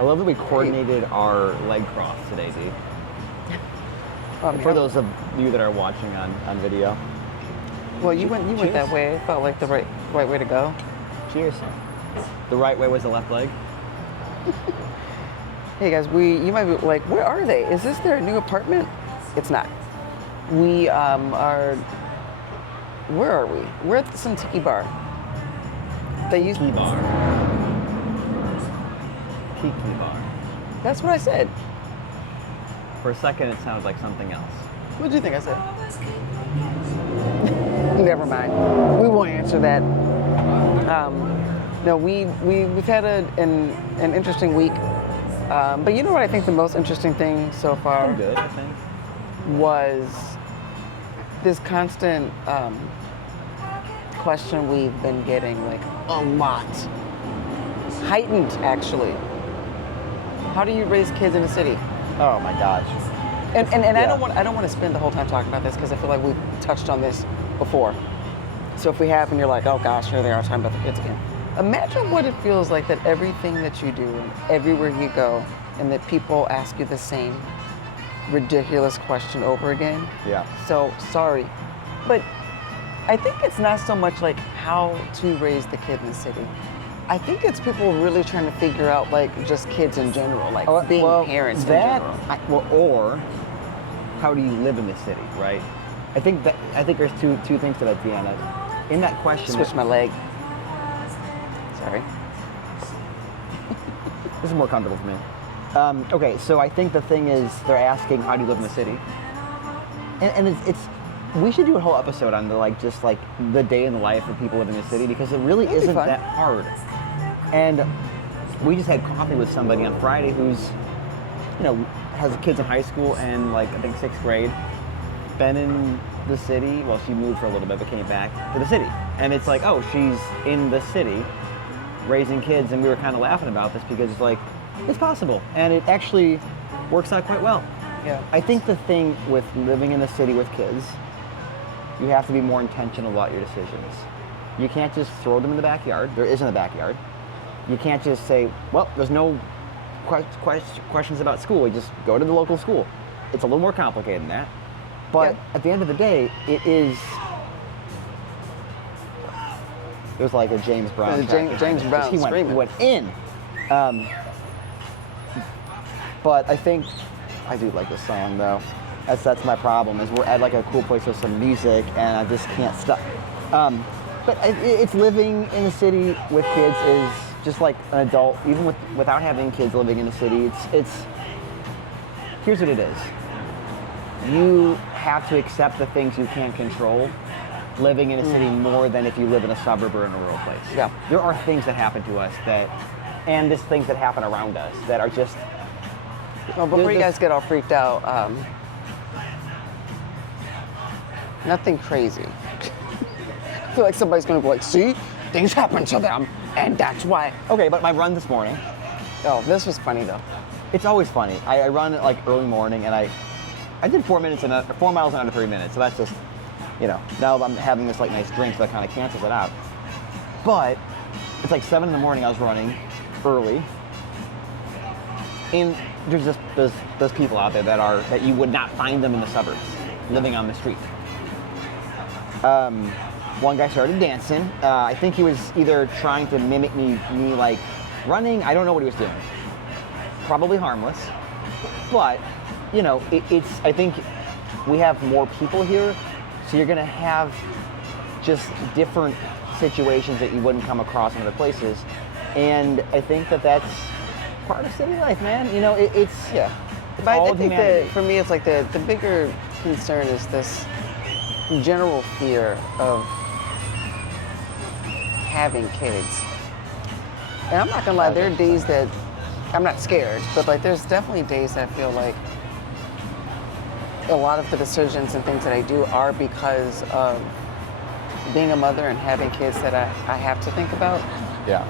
I love that we coordinated our leg cross today, D. For those of you that are watching on video. Well, you went that way. It felt like the right way to go. Cheers. The right way was the left leg. Hey guys, you might be like, where are they? Is this their new apartment? It's not. We are. Where are we? We're at some tiki bar. Tiki bar. Tiki bar. That's what I said. For a second, it sounded like something else. What did you think I said? Never mind. We won't answer that. No, we've had an interesting week. But you know what I think the most interesting thing so far Good, I think. was this constant question we've been getting, like, a lot. Heightened, actually. How do you raise kids in the city? Oh my gosh. And Yeah. I don't want to spend the whole time talking about this because I feel like we've touched on this before. So if we have and you're like, oh gosh, here they are talking about the kids again. Imagine what it feels like that everything that you do and everywhere you go and that people ask you the same ridiculous question over again. Yeah. So sorry. But I think it's not so much like how to raise the kid in the city. I think it's people really trying to figure out like just kids in general, like being parents in general. Or how do you live in the city, right? I think there's two things to that, DeAnna. In that question, Switch my leg. Sorry. This is more comfortable for me. Okay, so I think the thing is they're asking how do you live in the city, and it's we should do a whole episode on just the day in the life of people living in the city because it really isn't that hard. And we just had coffee with somebody on Friday who's, has kids in high school and I think 6th grade, been in the city. Well, she moved for a little bit but came back to the city, and it's like, oh, she's in the city raising kids, and we were kind of laughing about this because it's possible, and it actually works out quite well. Yeah. I think the thing with living in the city with kids, you have to be more intentional about your decisions. You can't just throw them in the backyard. There isn't a backyard. You can't just say, well, there's no questions about school. We just go to the local school. It's a little more complicated than that. But at the end of the day, it was like a James Brown. James Brown he went in. But I think I do like this song though. That's my problem. Is we're at a cool place with some music, and I just can't stop. But it's living in the city with kids is just like an adult, even without having kids living in the city. It's here's what it is. You have to accept the things you can't control living in a city more than if you live in a suburb or in a rural place. Yeah. There are things that happen to us and there's things that happen around us that are just... Well, before you guys get all freaked out, nothing crazy. I feel like somebody's gonna go see, things happen to them, and that's why. Okay, but my run this morning... Oh, this was funny though. It's always funny. I run at early morning, and I did 4 miles in under 3 minutes, so that's just, now I'm having this nice drink, so that kind of cancels it out. But it's 7 in the morning, I was running early, and there's just those people out there that you would not find them in the suburbs, living on the street. One guy started dancing. I think he was either trying to mimic me running. I don't know what he was doing. Probably harmless, but I think we have more people here, so you're gonna have just different situations that you wouldn't come across in other places, and I think that's part of city life, man. It's But I think that for me, it's the bigger concern is this general fear of having kids. And I'm not gonna lie, there are days that I'm not scared, but there's definitely days that I feel like a lot of the decisions and things that I do are because of being a mother and having kids that I have to think about. Yeah.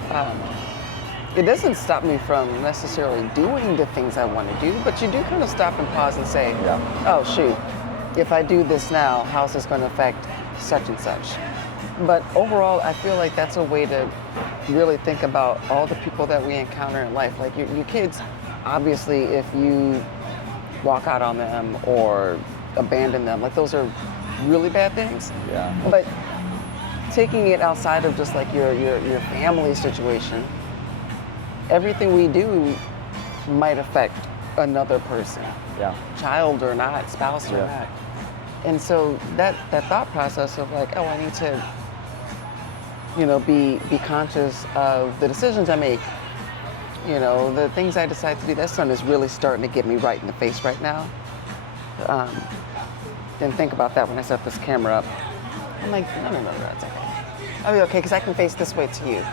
It doesn't stop me from necessarily doing the things I want to do, but you do kind of stop and pause and say, oh shoot, if I do this now, how's this going to affect such and such? But overall, I feel like that's a way to really think about all the people that we encounter in life. Like your kids, obviously, if you walk out on them or abandon them, like those are really bad things. Yeah. But taking it outside of just like your family situation, everything we do might affect another person, Yeah. child or not, spouse or Yeah. not. And so that thought process of like, oh, I need to, be conscious of the decisions I make, the things I decide to do. That sun is really starting to get me right in the face right now. Didn't think about that when I set this camera up. I'm like, no, that's okay. I'll be okay because I can face this way to you.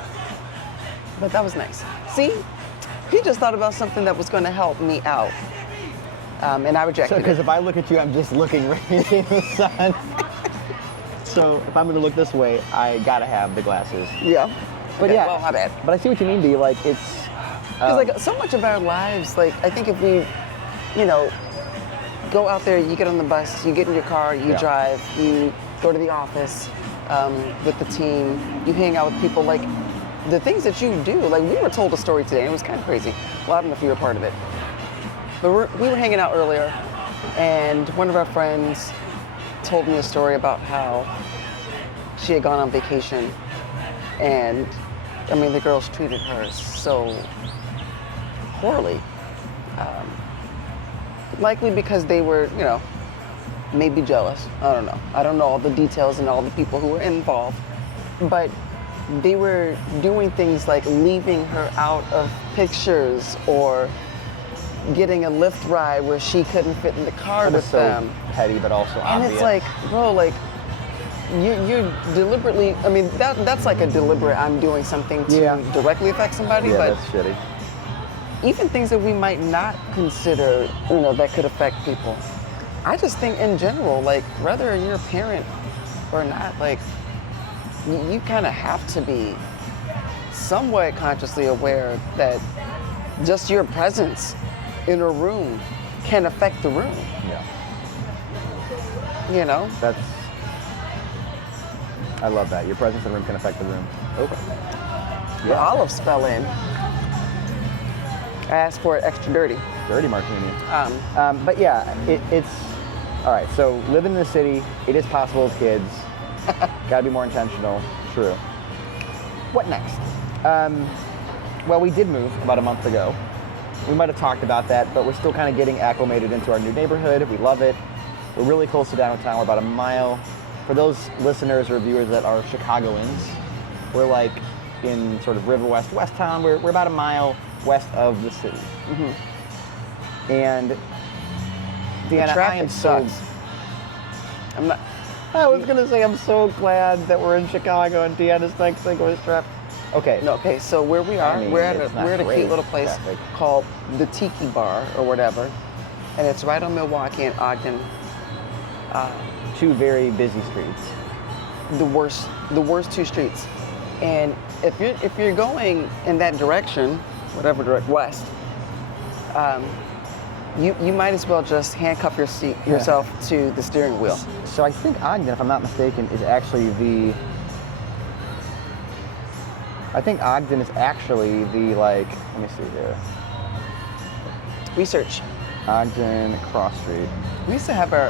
But that was nice. See, he just thought about something that was going to help me out, and I rejected Because it. if I look at you, I'm just looking right in the sun. So if I'm going to look this way, I gotta have the glasses. Yeah. But Okay, yeah, well, my bad. But I see what you mean, B. Like it's Because like so much of our lives, like I think if we, go out there, you get on the bus, you get in your car, you Yeah. drive, you go to the office with the team, you hang out with people, like the things that you do. Like we were told a story today, and it was kind of crazy. Well, I don't know if you were part of it, but we were hanging out earlier, and one of our friends told me a story about how she had gone on vacation, and I mean the girls treated her so poorly. Likely because they were, maybe jealous. I don't know. I don't know all the details and all the people who were involved. But they were doing things like leaving her out of pictures or getting a Lyft ride where she couldn't fit in the car That is with so them. petty, but also And obvious. it's like, bro, like, you deliberately, I mean, that's like a deliberate, I'm doing something to Yeah. directly affect somebody, yeah, but that's shitty. even things that we might not consider, that could affect people. I just think in general, like, whether you're a parent or not, like, you kind of have to be somewhat consciously aware that just your presence in a room can affect the room, Yeah. That's, I love that. Your presence in the room can affect the room. Okay. the olives fell in. I asked for it extra dirty. Dirty martini. Um, But yeah, it's all right. So living in the city, it is possible with kids. Got to be more intentional. True. What next? Well, we did move about a month ago. We might have talked about that, but we're still kind of getting acclimated into our new neighborhood. We love it. We're really close to downtown. We're about a mile. For those listeners or viewers that are Chicagoans, we're like in sort of River West, West Town. We're about a mile west of the city. Mm-hmm. And The DeAnna, I am traffic so. sucks. I'm not. I was gonna say I'm so glad that we're in Chicago and DeAnna's next thing was traffic. Okay. No, okay. So where we are, I mean, we're at it's not a great cute little place traffic. called the Tiki Bar or whatever, and it's right on Milwaukee and Ogden. Two very busy streets. The worst two streets. And if you're going in that direction, whatever direction, west, you might as well just handcuff yourself to the steering wheel. So I think Ogden, if I'm not mistaken, is actually the. I think Ogden is actually the like. Let me see here. Research. Ogden Cross Street. We used to have our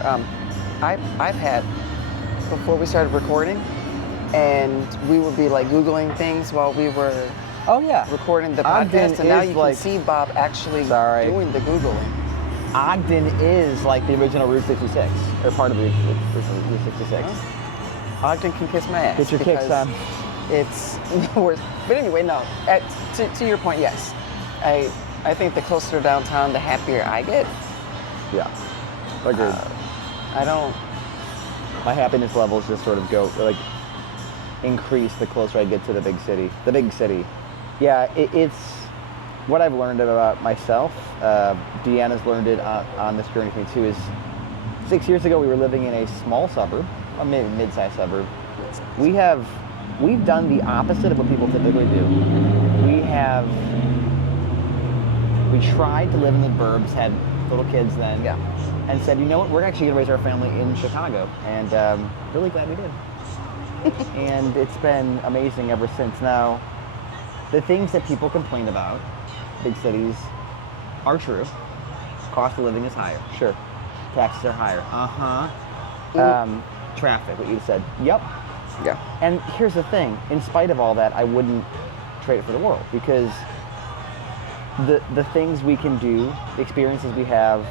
iPad before we started recording, and we would be like Googling things while we were Oh yeah. recording the Ogden podcast, and now is you like- can see Bob actually Sorry. doing the Googling. Ogden is like the original Route 66, or part of the Route 66. Ogden can kiss my ass. Get your kicks because on. It's the worst. But anyway, no. To your point, yes. I think the closer to downtown, the happier I get. Yeah. Agreed. I don't. My happiness levels just sort of go like increase the closer I get to the big city. The big city. Yeah, it's what I've learned about myself. DeAnna's learned it on this journey with me too. Is 6 years ago we were living in a small suburb, a mid-sized suburb. We've done the opposite of what people typically do. We tried to live in the burbs, had little kids then, Yeah. and said, you know what, we're actually gonna raise our family in Chicago, and really glad we did. And it's been amazing ever since. Now, the things that people complain about, big cities, are true. Cost of living is higher. Sure. Taxes are higher. Traffic, what you said. Yep. Yeah. And here's the thing. In spite of all that, I wouldn't trade it for the world, because the things we can do, the experiences we have,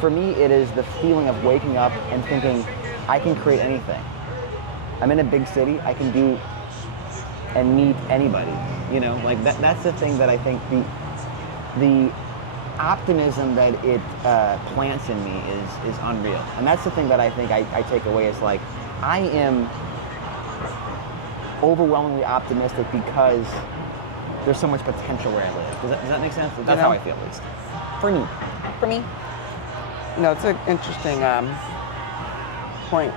for me, it is the feeling of waking up and thinking, I can create anything. I'm in a big city, I can do and meet anybody. You know, like that's the thing that I think the optimism that it plants in me is unreal. And that's the thing that I think I take away is like, I am overwhelmingly optimistic because there's so much potential where I live. Does that make sense? That's how I feel, at least. For me. For me? No, it's an interesting point.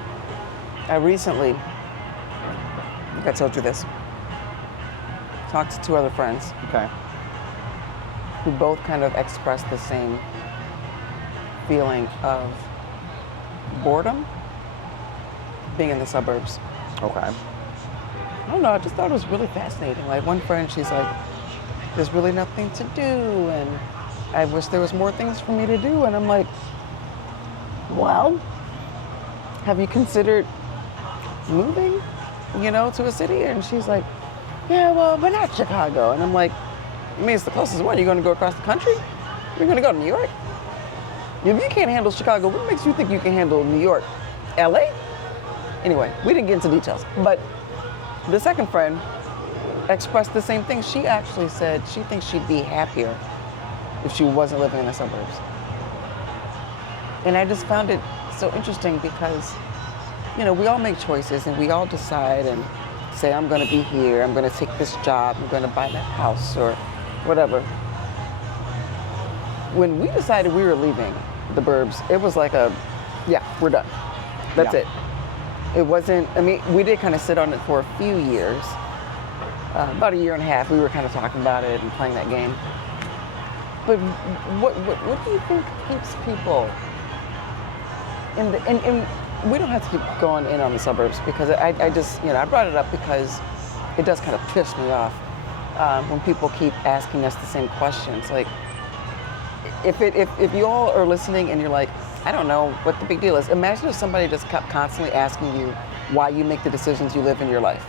I recently, I think I told you this, talked to two other friends. Okay. Who both kind of expressed the same feeling of boredom being in the suburbs. Okay. I don't know, I just thought it was really fascinating. Like one friend, she's like, there's really nothing to do, and I wish there was more things for me to do. And I'm like, well, have you considered moving, to a city? And she's like, yeah, well, but not Chicago. And I'm like, I mean, it's the closest one. You're going to go across the country? You're going to go to New York? If you can't handle Chicago, what makes you think you can handle New York? LA? Anyway, we didn't get into details. But the second friend expressed the same thing. She actually said she thinks she'd be happier if she wasn't living in the suburbs. And I just found it so interesting because, we all make choices and we all decide and say, I'm going to be here, I'm going to take this job, I'm going to buy that house or whatever. When we decided we were leaving the burbs, it was like we're done. That's it. It wasn't, we did kind of sit on it for a few years. About a year and a half, we were kind of talking about it and playing that game. But what do you think keeps people and we don't have to keep going in on the suburbs, because I just, I brought it up because it does kind of piss me off when people keep asking us the same questions. Like, if you all are listening and you're like, I don't know what the big deal is. Imagine if somebody just kept constantly asking you why you make the decisions you live in your life.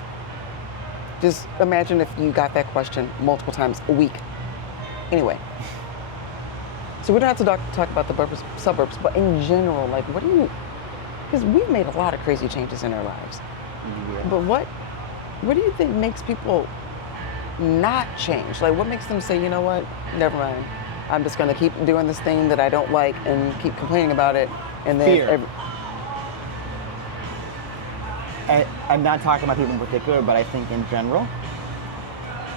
Just imagine if you got that question multiple times a week. Anyway, so we don't have to talk about the suburbs, but in general, like, because we've made a lot of crazy changes in our lives. Yeah. But what do you think makes people not change? Like, what makes them say, you know what, never mind. I'm just gonna keep doing this thing that I don't like and keep complaining about it, and then fear. I'm not talking about people in particular, but I think in general,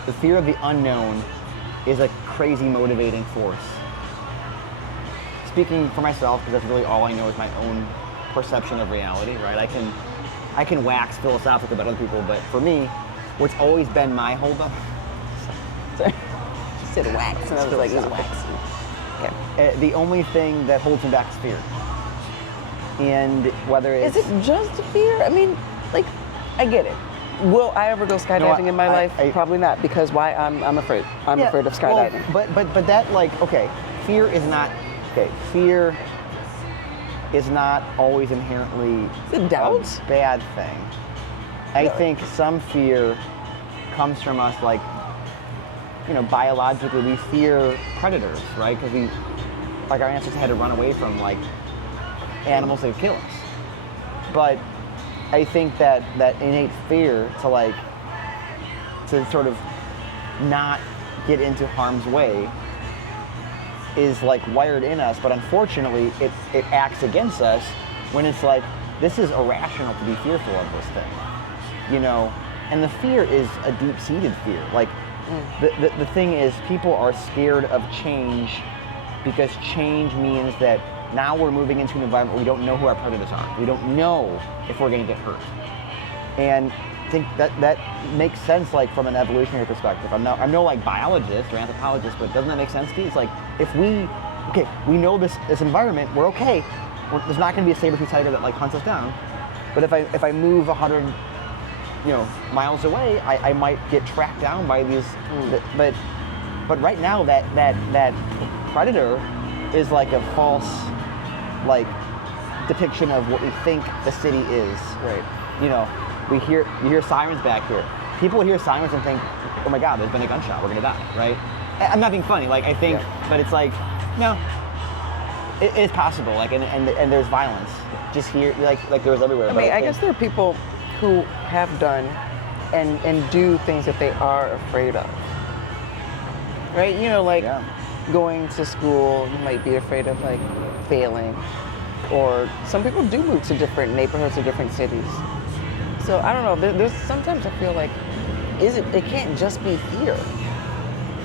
the fear of the unknown is a crazy motivating force. Speaking for myself, because that's really all I know is my own perception of reality, right? I can wax philosophical about other people, but for me, what's always been my holdup. Sorry. She said wax, and I was like, it's wax. Okay. The only thing that holds me back is fear. And whether it's... Is it just fear? I mean, like, I get it. Will I ever go skydiving in my life? Probably not, because why? I'm afraid. I'm afraid of skydiving. Well, but that, like, okay, fear is not always inherently a doubt? A bad thing. I think some fear comes from us, like, biologically we fear predators, right? Because our ancestors had to run away from, like, animals that would kill us. But I think that innate fear to sort of not get into harm's way is, like, wired in us, but unfortunately it acts against us when it's like, this is irrational to be fearful of this thing, and the fear is a deep-seated fear. Like, the thing is, people are scared of change because change means that now we're moving into an environment where we don't know who our predators are. We don't know if we're going to get hurt. And I think that makes sense, like, from an evolutionary perspective. I'm no like biologist or anthropologist, but doesn't that make sense to you? It's like, if we know this environment, we're okay. There's not going to be a saber-tooth tiger that, like, hunts us down. But if I move 100, miles away, I might get tracked down by these. But right now that predator is like a false depiction of what we think the city is. Right. You hear sirens back here. People hear sirens and think, oh my God, there's been a gunshot. We're gonna die, right? I'm not being funny. I think, but it's no. It is possible. And there's violence. Just here, like there's everywhere. I mean, I guess there are people who have done and do things that they are afraid of. Right? Going to school, you might be afraid of failing. Or some people do move to different neighborhoods or different cities. So I don't know, there's sometimes I feel like, it can't just be fear.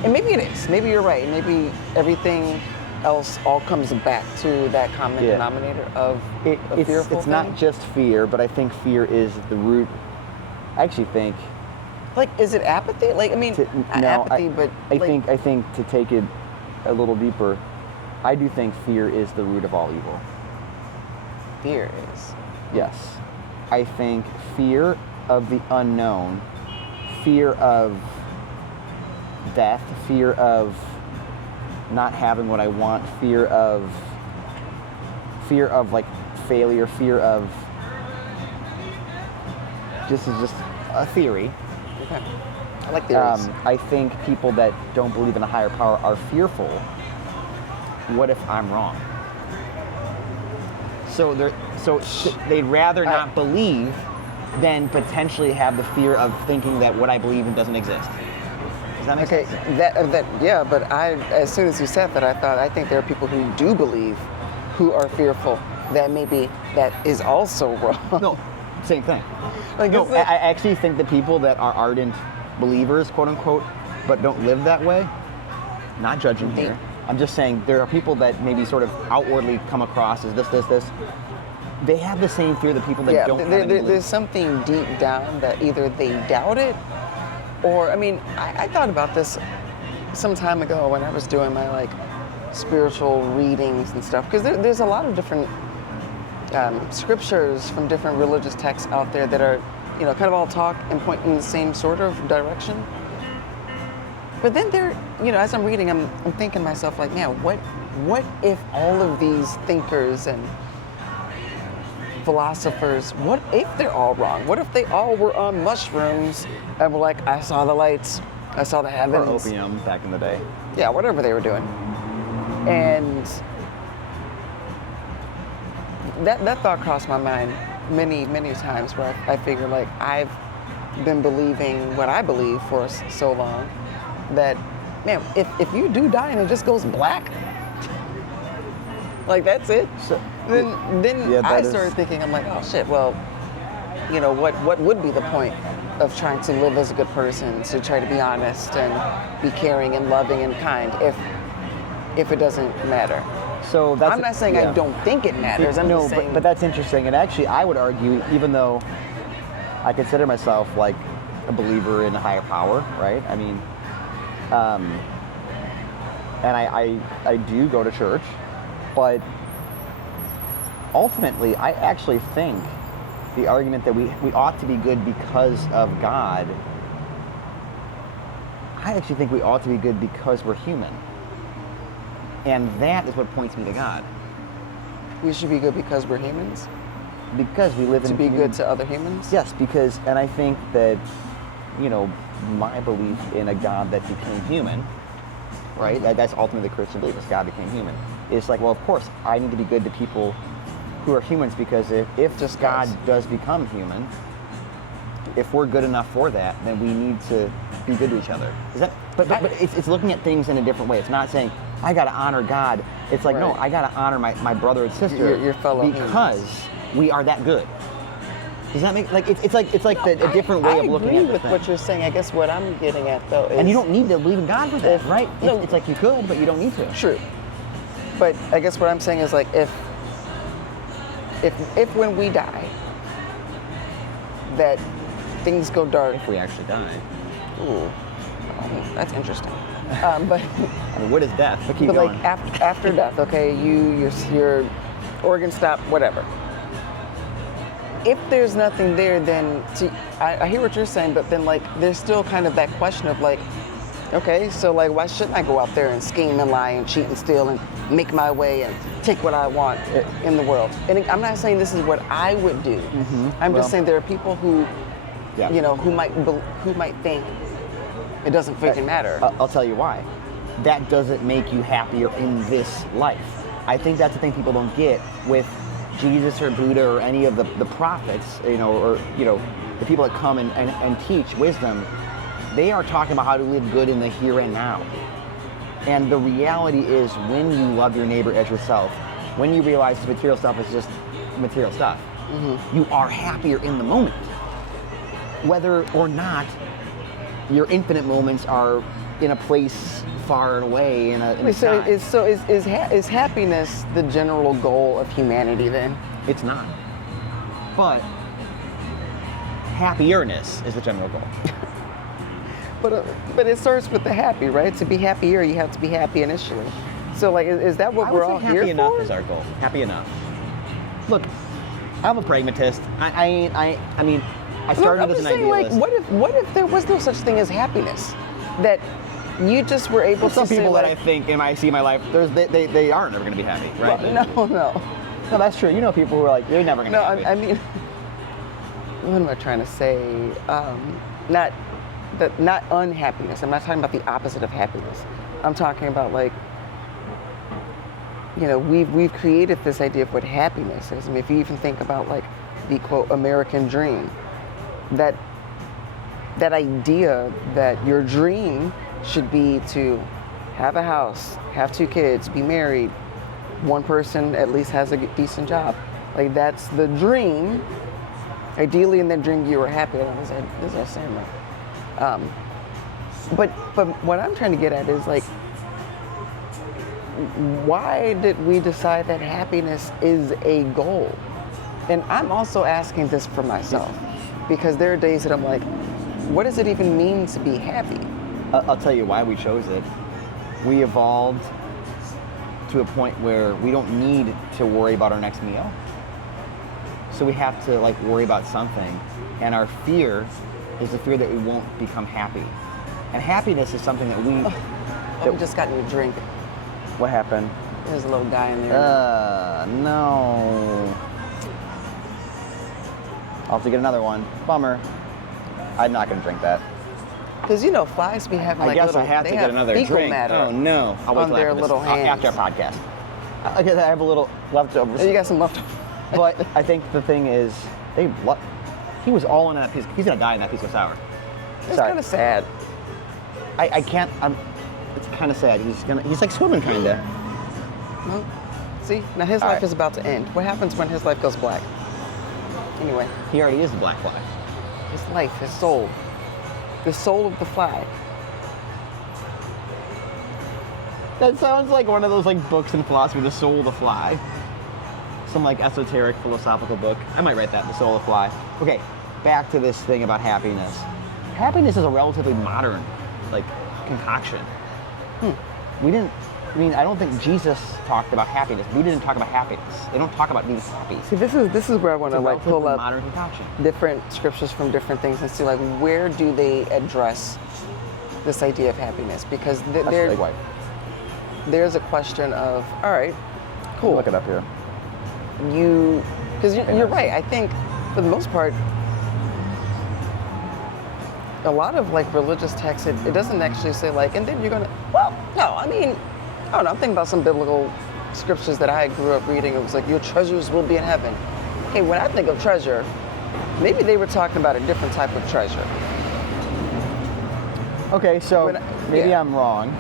And maybe it is, maybe you're right. Maybe everything else all comes back to that common denominator of a fearful It's thing. not just fear, but I think fear is the root. I actually think. Is it apathy? Apathy, but I think to take it a little deeper, I do think fear is the root of all evil. Fear is. Yes. I think fear of the unknown, fear of death, fear of not having what I want, fear of failure, fear of this is just a theory. Okay. I like theories. I think people that don't believe in a higher power are fearful. What if I'm wrong? So they'd rather not believe than potentially have the fear of thinking that what I believe in doesn't exist. Does that make sense? But as soon as you said that, I think there are people who do believe, who are fearful that maybe that is also wrong. No, same thing. I actually think that people that are ardent believers, quote unquote, but don't live that way, not judging here. I'm just saying there are people that maybe sort of outwardly come across as this. They have the same fear that people that don't have any belief. There's something deep down that either they doubt it, or I thought about this some time ago when I was doing my spiritual readings and stuff, because there's a lot of different scriptures from different religious texts out there that are kind of all talk and point in the same sort of direction. But then as I'm reading, I'm thinking to myself, man, what if all of these thinkers and philosophers, what if they're all wrong? What if they all were on mushrooms and were like, I saw the lights, I saw the heavens. Or opium back in the day. Yeah, whatever they were doing. And that thought crossed my mind many, many times, where I figure I've been believing what I believe for so long that, man, if you do die and it just goes black, that's it. So, then I started thinking, I'm like, oh shit, well, what would be the point of trying to live as a good person, to try to be honest and be caring and loving and kind if it doesn't matter? So I'm not saying I don't think it matters. I'm just saying. But that's interesting. And actually, I would argue, even though I consider myself a believer in a higher power, right? I mean, and I do go to church, but ultimately, I actually think the argument that we ought to be good because of God, I actually think we ought to be good because we're human. And that is what points me to God. We should be good because we're humans? Because we live in... To be good to other humans? Yes, and I think that, my belief in a God that became human, right? That's ultimately the Christian belief, is God became human. It's well, of course, I need to be good to people who are humans, because if God does become human, if we're good enough for that, then we need to be good to each other. Is that? But it's looking at things in a different way. It's not saying I got to honor God. It's no, I got to honor my brother and sister, your fellow because humans. We are that good. Does that make it's like a different way of looking at it? I agree with what you're saying. I guess what I'm getting at though is, and you don't need to believe in God for that, right? No, it's you could, but you don't need to. True. But I guess what I'm saying is if when we die, that things go dark. If we actually die. Ooh, that's interesting. But I mean, what is death? But keep going. After death, okay, your organs stop, whatever. if there's nothing there, then I hear what you're saying, but then like there's still kind of that question of like, okay, so like why shouldn't I go out there and scheme and lie and cheat and steal and make my way and take what I want in the world? And I'm not saying this is what I would do. I'm just saying there are people who, you know, who might think it doesn't freaking matter. I'll tell you why. That doesn't make you happier in this life. I think that's the thing people don't get with Jesus or Buddha or any of the prophets, you know, or, you know, the people that come and teach wisdom. They are talking about how to live good in the here and now. And the reality is when you love your neighbor as yourself, when you realize the material stuff is just material stuff, you are happier in the moment. Whether or not your infinite moments are in a place far and away in a So time. is happiness the general goal of humanity then? It's not. But happierness is the general goal. But it starts with the happy, right? To be happier, you have to be happy initially. So like, is that what we're all here for? Happy enough is our goal. Happy enough. Look, I'm a pragmatist. I mean, I started as an idealist. Like, what if there was no such thing as happiness? That you just were able to some people say, that I think I see in my life, they aren't ever going to be happy, right? Well, no, that's true. You know people who are like, you're never going to be happy. I mean, what am I trying to say? Not unhappiness. I'm not talking about the opposite of happiness. I'm talking about like, you know, we've created this idea of what happiness is. I mean, if you even think about like the quote American dream, that idea that your dream should be to have a house, have 2 kids, be married, one person at least has a decent job. Like that's the dream. Ideally in that dream you were happy. This is our saying. But what I'm trying to get at is like, why did we decide that happiness is a goal? And I'm also asking this for myself, because there are days that I'm like, what does it even mean to be happy? I'll tell you why we chose it. We evolved to a point where we don't need to worry about our next meal. So we have to like worry about something. And our fear is the fear that we won't become happy. And happiness is something that we... we just got you a drink. What happened? There's a little guy in there. No. I'll have to get another one. Bummer. I'm not gonna drink that. Because you know, flies be having like I guess little, I have to they get have another fecal drink. matter Oh no. I'll wait on till their after this, little hands. after our podcast. I guess I have a little leftovers. You got some leftovers. But I think the thing is, he was all in that piece. He's gonna die in that piece of sour. It's kind of sad. I can't. It's kind of sad. He's like swimming kinda. Well, see, now his life is about to end. What happens when his life goes black? Anyway. He already is the black fly. His life, his soul. The soul of the fly. That sounds like one of those like books in philosophy, The Soul of the Fly. Some like esoteric philosophical book. I might write that, The Soul of the Fly. Okay, back to this thing about happiness. Happiness is a relatively modern like concoction. I don't think Jesus talked about happiness. We didn't talk about happiness. They don't talk about being happy. See, this is where I want to like pull up modern concoction. Different scriptures from different things and see like where do they address this idea of happiness? Because there's a question of, all right, cool. Look it up here. Because you're right. I think for the most part, a lot of like religious texts, it doesn't actually say like, and then you're gonna. Well, no, I mean, I don't know. I'm thinking about some biblical scriptures that I grew up reading. It was like, your treasures will be in heaven. Hey, when I think of treasure, maybe they were talking about a different type of treasure. Okay, so maybe I'm wrong.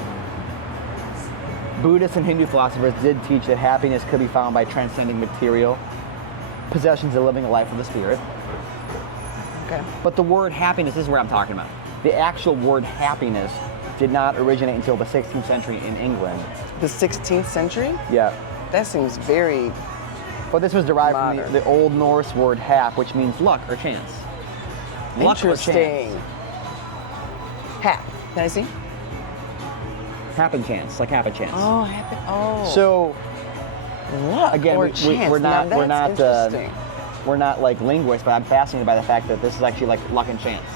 Buddhists and Hindu philosophers did teach that happiness could be found by transcending material possessions and living a life of the spirit. Okay. But the word happiness, this is where I'm talking about. The actual word happiness did not originate until the 16th century in England. The 16th century? Yeah. That seems very But this was derived modern. from the Old Norse word hap, which means luck or chance. Luck or interesting. chance. Hap. Can I see? Happen chance, like happen chance. Oh, happen. Oh. So luck again, or we're chance. not Now, that's interesting. we're not like linguists, but I'm fascinated by the fact that this is actually like luck and chance.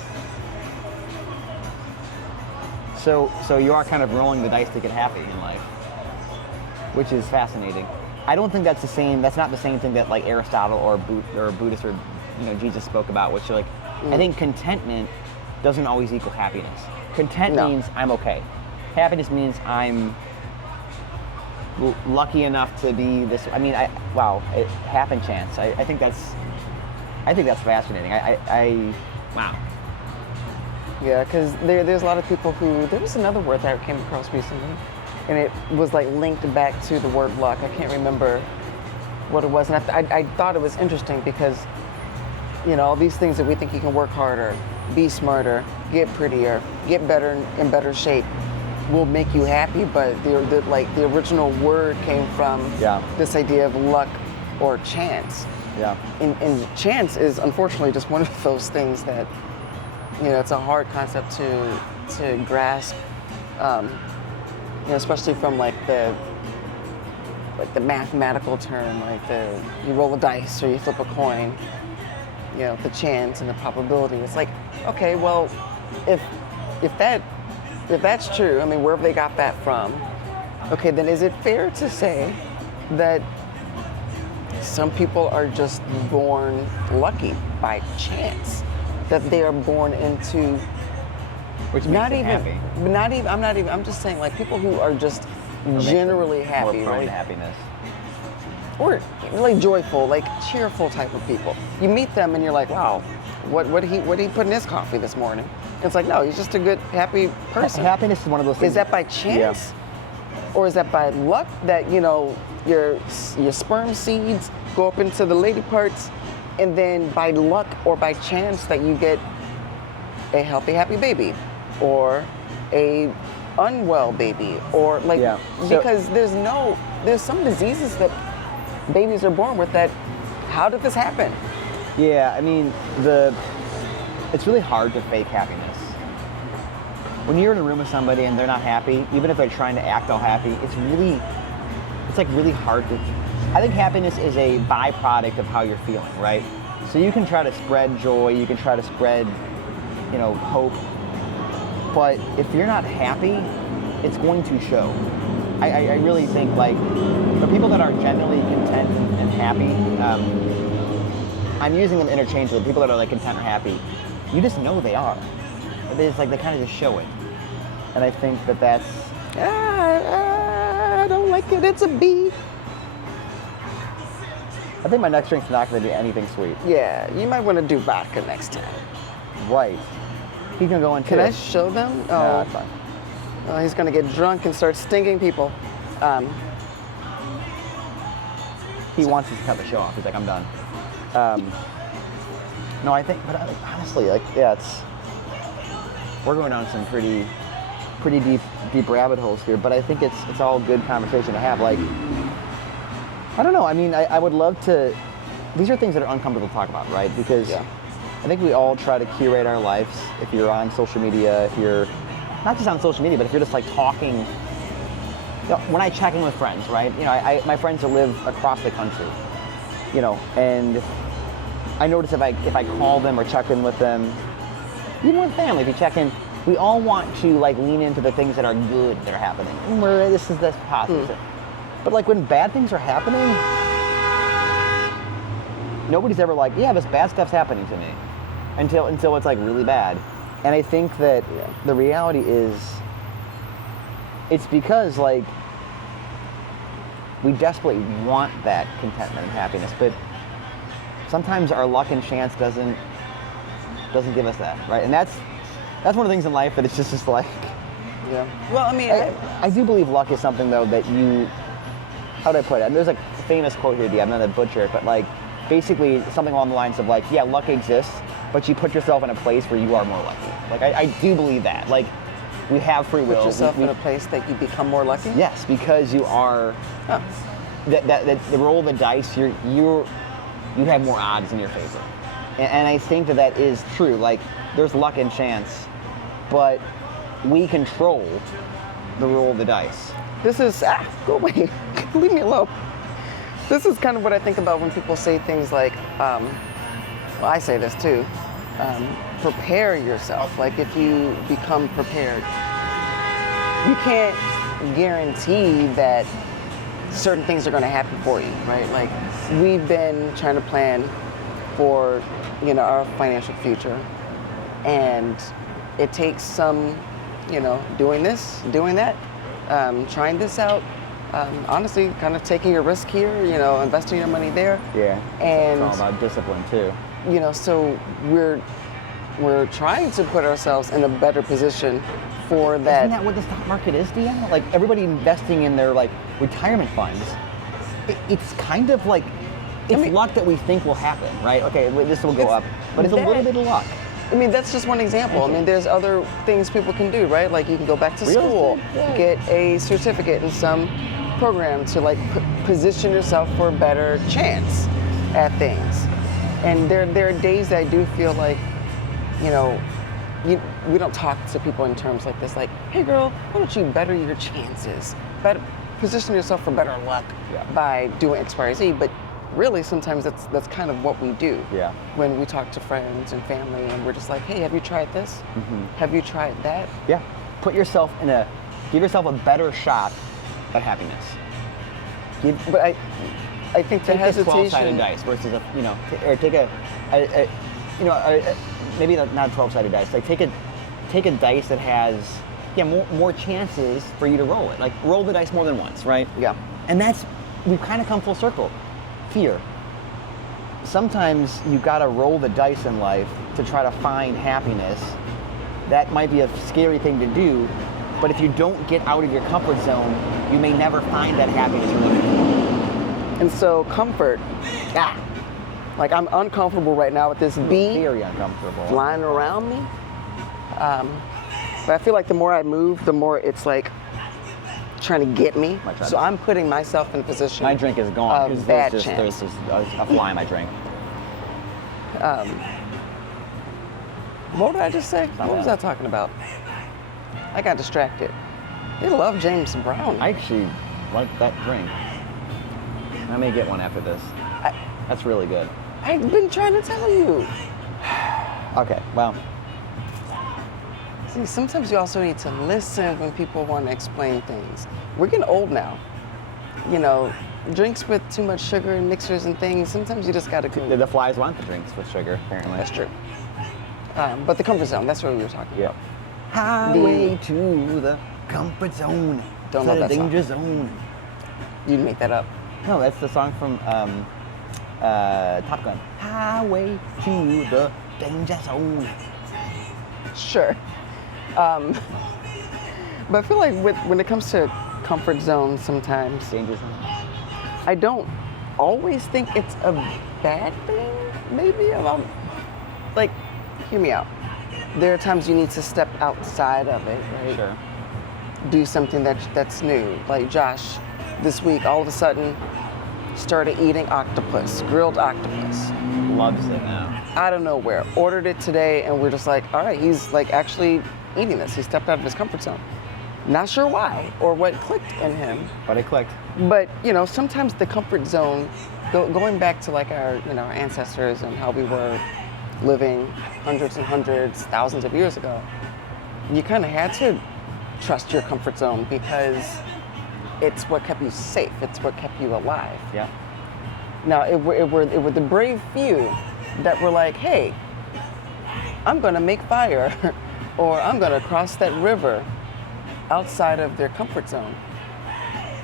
So you are kind of rolling the dice to get happy in life, which is fascinating. I don't think that's the same. That's not the same thing that like Aristotle or Buddhist or Jesus spoke about, which like I think contentment doesn't always equal happiness. Content means I'm okay. Happiness means I'm lucky enough to be this. I mean, it happened chance. I think that's fascinating. Wow. Yeah, because there's a lot of people who, there was another word that I came across recently, and it was like linked back to the word luck. I can't remember what it was, and I thought it was interesting because, all these things that we think you can work harder, be smarter, get prettier, get better in better shape, will make you happy, but the original word came from this idea of luck or chance. Yeah. And chance is unfortunately just one of those things that, it's a hard concept to grasp, especially from like the mathematical term, like you roll a dice or you flip a coin, the chance and the probability. It's like, okay, well, if that's true, I mean, wherever they got that from, okay, then is it fair to say that some people are just born lucky by chance? That they are born into, which makes them happy. I'm just saying, like, people who are just generally happy, more prone right? to happiness. Or really joyful, like cheerful type of people. You meet them and you're like, wow, what did he put in his coffee this morning? It's like, no, he's just a good, happy person. Happiness is one of those things. Is that by chance? Yeah. Or is that by luck that, your sperm seeds go up into the lady parts, and then by luck or by chance that you get a healthy, happy baby, or a unwell baby, or like, because there's some diseases that babies are born with that, how did this happen? Yeah, I mean, it's really hard to fake happiness. When you're in a room with somebody and they're not happy, even if they're trying to act all happy, it's really hard to. I think happiness is a byproduct of how you're feeling, right? So you can try to spread joy, you can try to spread, hope, but if you're not happy, it's going to show. I really think, like, for people that are generally content and happy, I'm using them interchangeably. People that are like content or happy, you just know they are. It's like they kind of just show it, and I think that's. I don't like it. It's a B. I think my next drink's not going to be anything sweet. Yeah, you might want to do vodka next time. Right. He's going to go into. Can I show them? No, that's fine. Oh, he's going to get drunk and start stinging people. He wants us to cut the show off. He's like, I'm done. No, I think, but honestly, like, we're going down some pretty deep rabbit holes here, but I think it's all good conversation to have. Like, I don't know. I mean, I would love to. These are things that are uncomfortable to talk about, right? Because I think we all try to curate our lives. If you're on social media, if you're not just on social media, but if you're just like talking. When I check in with friends, right? My friends that live across the country, and I notice if I call them or check in with them, even with family, if you check in, we all want to like lean into the things that are good that are happening. And this is positive. But like when bad things are happening, nobody's ever like, yeah, this bad stuff's happening to me, until it's like really bad. And I think that the reality is, it's because like we desperately want that contentment and happiness, but sometimes our luck and chance doesn't give us that, right? And that's one of the things in life that it's just like. Yeah. Well, I mean, I do believe luck is something though that you. How do I put it? And there's like a famous quote here, I'm not a butcher, but like basically something along the lines of like, yeah, luck exists, but you put yourself in a place where you are more lucky. Like I do believe that. Like we have free will. Put yourself in a place that you become more lucky? Yes, because you are. That the roll of the dice, you have more odds in your favor, and I think that is true. Like there's luck and chance, but we control the roll of the dice. This is go away, leave me alone. This is kind of what I think about when people say things like, well, I say this too, prepare yourself. Like if you become prepared, you can't guarantee that certain things are going to happen for you, right? Like we've been trying to plan for, our financial future, and it takes some, doing this, doing that, trying this out, honestly, kind of taking a risk here, investing your money there. Yeah. And it's all about discipline too. So we're trying to put ourselves in a better position for that. Isn't that what the stock market is, DeAnna? Like everybody investing in their like retirement funds. It's kind of like luck that we think will happen, right? Okay, this will go up, but it's a little bit of luck. I mean, that's just one example. I mean, there's other things people can do, right? Like you can go back to school, get a certificate in some program to like position yourself for a better chance at things. And there are days that I do feel like, we don't talk to people in terms like this, like, hey girl, why don't you better your chances? Position yourself for better luck by doing X, Y, or Z. But really, sometimes that's kind of what we do. Yeah. When we talk to friends and family, and we're just like, hey, have you tried this? Mm-hmm. Have you tried that? Yeah. Give yourself a better shot at happiness. But I think the hesitation. Take a 12-sided dice versus or take maybe not 12-sided dice. Like take a dice that has more chances for you to roll it. Like roll the dice more than once, right? Yeah. And we've kind of come full circle. Fear. Sometimes you gotta roll the dice in life to try to find happiness. That might be a scary thing to do, but if you don't get out of your comfort zone, you may never find that happiness you're looking for. And so comfort, like I'm uncomfortable right now with this bee very uncomfortable flying around me. But I feel like the more I move, the more it's like trying to get me. So I'm putting myself in a position. My drink is gone because there's just a fly in my drink. What did I just say? What was I talking about? I got distracted. They love James Brown. I actually like that drink. I may get one after this. That's really good. I've been trying to tell you. Okay, well. See, sometimes you also need to listen when people want to explain things. We're getting old now. Drinks with too much sugar and mixers and things, sometimes you just got to go. The flies want the drinks with sugar, apparently. That's true. But the comfort zone, that's what we were talking about. Highway to the comfort zone. Don't know that danger song. zone. You make that up. No, that's the song from Top Gun. Highway to the danger zone. Sure. But I feel like when it comes to comfort zone sometimes, Danger zone. I don't always think it's a bad thing, maybe. Like, hear me out. There are times you need to step outside of it, right? Sure. Do something that's new. Like Josh, this week, all of a sudden, started eating octopus, grilled octopus. Loves it now. Out of nowhere. Ordered it today, and we're just like, all right, he's like actually eating this. He stepped out of his comfort zone. Not sure why or what clicked in him. But it clicked. But, sometimes the comfort zone, going back to like our ancestors and how we were living hundreds and hundreds, thousands of years ago, you kind of had to trust your comfort zone because it's what kept you safe. It's what kept you alive. Yeah. Now, it were the brave few that were like, hey, I'm going to make fire or I'm going to cross that river outside of their comfort zone.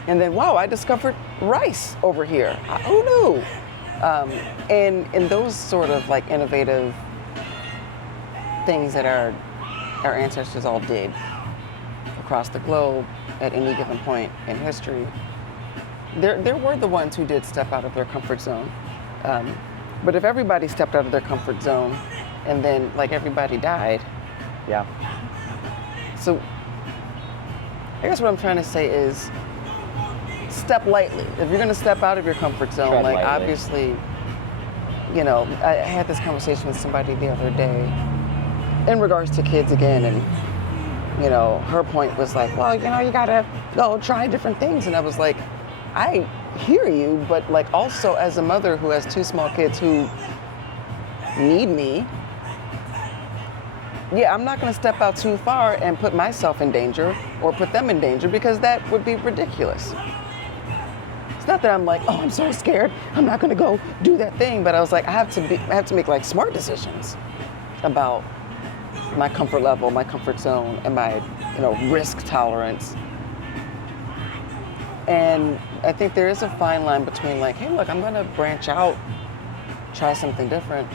And then, wow, I discovered rice over here. Who knew? And those sort of like innovative things that our ancestors all did across the globe at any given point in history, there were the ones who did step out of their comfort zone. But if everybody stepped out of their comfort zone and then like everybody died. Yeah. So I guess what I'm trying to say is step lightly. If you're going to step out of your comfort zone, Tread like lightly. Obviously, I had this conversation with somebody the other day in regards to kids again, and her point was like, well, you got to go try different things. And I was like, I hear you, but like also as a mother who has 2 small kids who need me, yeah, I'm not going to step out too far and put myself in danger or put them in danger because that would be ridiculous. It's not that I'm like, oh, I'm so scared, I'm not going to go do that thing, but I was like, I have to make like smart decisions about my comfort level, my comfort zone, and my, risk tolerance. And I think there is a fine line between like, hey, look, I'm going to branch out, try something different,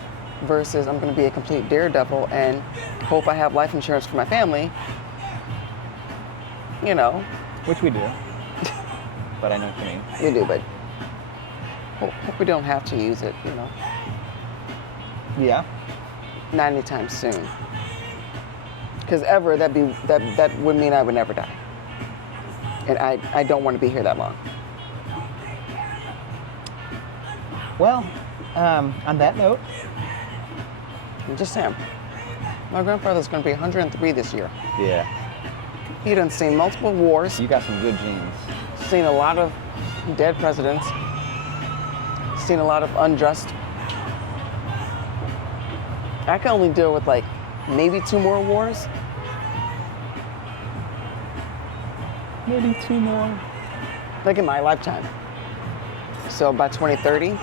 versus I'm going to be a complete daredevil and hope I have life insurance for my family, Which we do. But I know what you mean. We do, but hope we don't have to use it, Yeah. not anytime soon. Because that would mean I would never die. And I don't want to be here that long. Well, on that note, I'm just saying, my grandfather's going to be 103 this year. yeah, He done seen multiple wars, you got some good genes. seen a lot of dead presidents, seen a lot of unjust. I can only deal with like maybe 2 more wars. Maybe 2 more. Like in my lifetime. So by 2030,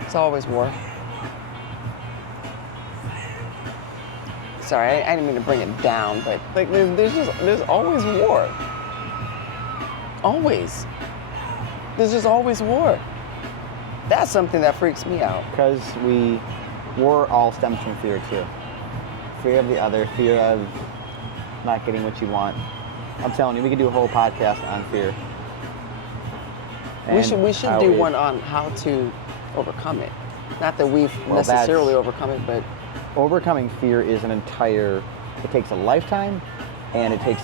it's always war. Sorry, I didn't mean to bring it down, but like there's always war. Always. There's just always war. That's something that freaks me out. Because war all stems from fear too. Fear of the other, fear of not getting what you want. I'm telling you, we could do a whole podcast on fear. We should do it- one on how to overcome it. Not that we've Well, necessarily that's- overcome it, but Overcoming fear is it takes a lifetime, and it takes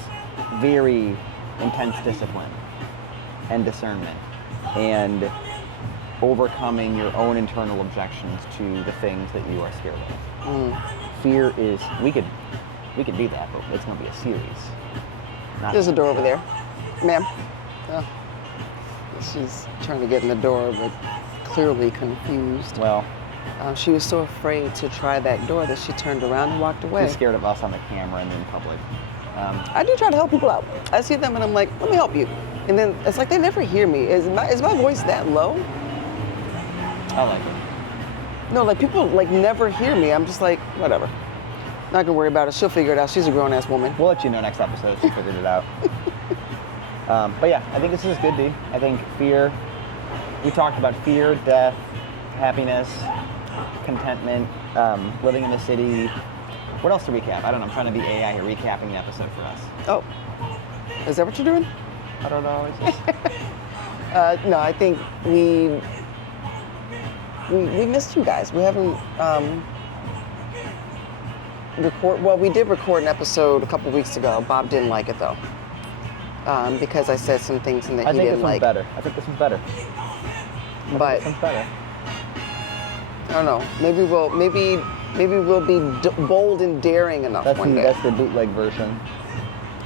very intense discipline and discernment, and overcoming your own internal objections to the things that you are scared of. Fear is, we could do that, but it's gonna be a series. Not there's a door over there. Ma'am. Oh. She's trying to get in the door, but clearly confused. Well, She was so afraid to try that door that she turned around and walked away. she's scared of us on the camera and in public. I do try to help people out. I see them and I'm like, let me help you. And then it's like they never hear me. Is my voice that low? I like it. No, like people like never hear me. I'm just like, whatever. Not gonna worry about it. She'll figure it out. She's a grown ass woman. We'll let you know next episode if she figured it out. But yeah, I think this is good, D. I think fear, we talked about fear, death, happiness, contentment, living in the city. What else to recap? I don't know. I'm trying to be AI here, recapping the episode for us. Oh, is that what you're doing? I don't know. It's just, No, I think we missed you guys. We haven't we did record an episode a couple weeks ago. Bob didn't like it though. Because I said some things in that I he think didn't this one's like. better. I think this one's better. But This one's better. I don't know. Maybe we'll be bold and daring enough one day. That's the bootleg version.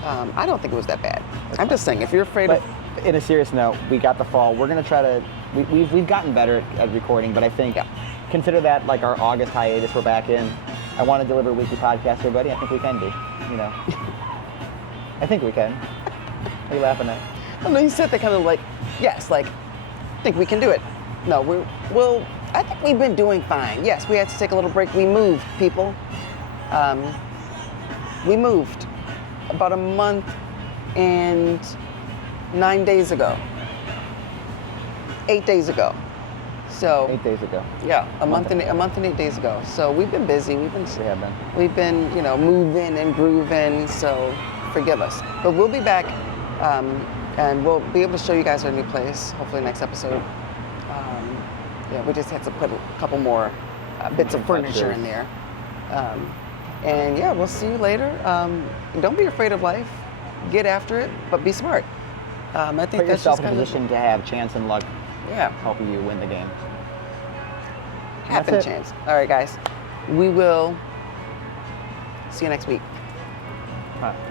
I don't think it was that bad. I'm just saying, if you're afraid But of, in a serious note, we got the fall. We're gonna try to. We've gotten better at recording, but I think consider that like our August hiatus. We're back in. I want to deliver a weekly podcast, everybody. I think we can do. I think we can. What are you laughing at? I don't know, you said that kind of like, yes, like, I think we can do it. No, I think we've been doing fine. Yes, we had to take a little break. We moved, people. We moved about a month and 9 days ago. 8 days ago. So 8 days ago. yeah, a month and 8 days ago. So we've been busy. We have been. We've been, moving and grooving. So forgive us. But we'll be back, and we'll be able to show you guys our new place. Hopefully next episode. We just had to put a couple more bits of furniture in there. And yeah, we'll see you later. Don't be afraid of life. Get after it, but be smart. I think Put that's yourself just in a kind of, position to have chance and luck yeah, helping you win the game. happen That's it. chance. All right, guys. We will see you next week.